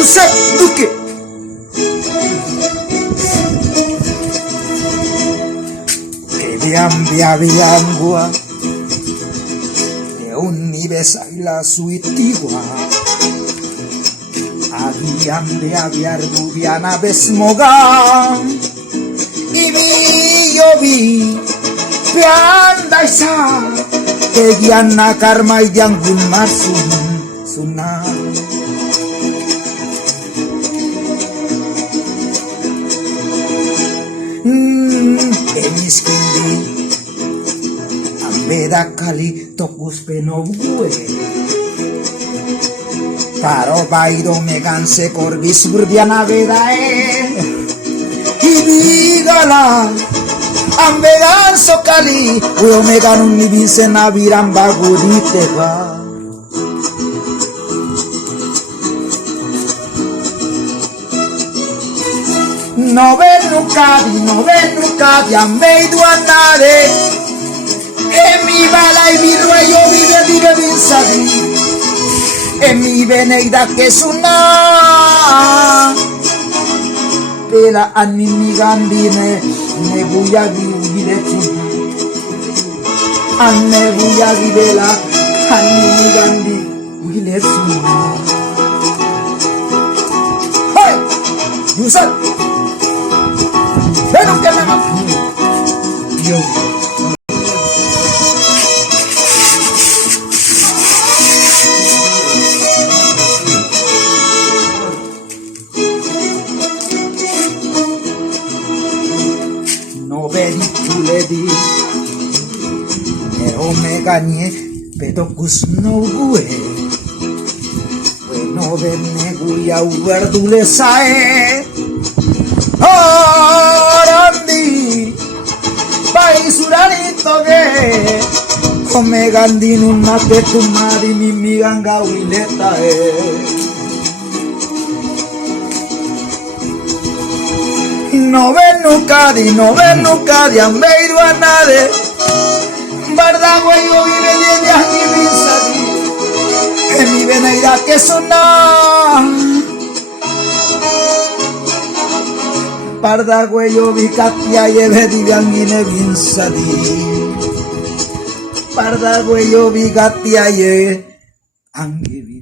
Joseph Duque. Biam gua de univesa y la suitigua aviam de aviar gubiana besmoga y vi yo vi pianda isa que diana karma y yangun masun sunna emiskindi ambeda kali tokus penobue paro baido meganse korbi surbiana vedae ibigala ambegan sokali uyo megan unibise nabiran bagudite ba no ven nunca di ambeido andare e mi bala e mi rueyo vive vinsadi e mi veneida che suona pela anni gambine ne buia vivere tu anne buia vivela anni gambi vivere tu hey Yusuf ven que me va yo Lady, omega nie, petokus no gue, bueno venne guia uverdule sae, orandi, paisurarito ge, omega andin un mate tu mari mi ganga wileta no ven nunca di ambeiro a nade barda güeyo vive de aquí pensadi en mi veneida que sona barda güeyo vi katia yeve di angine pensadi barda güeyo vi katia ye angi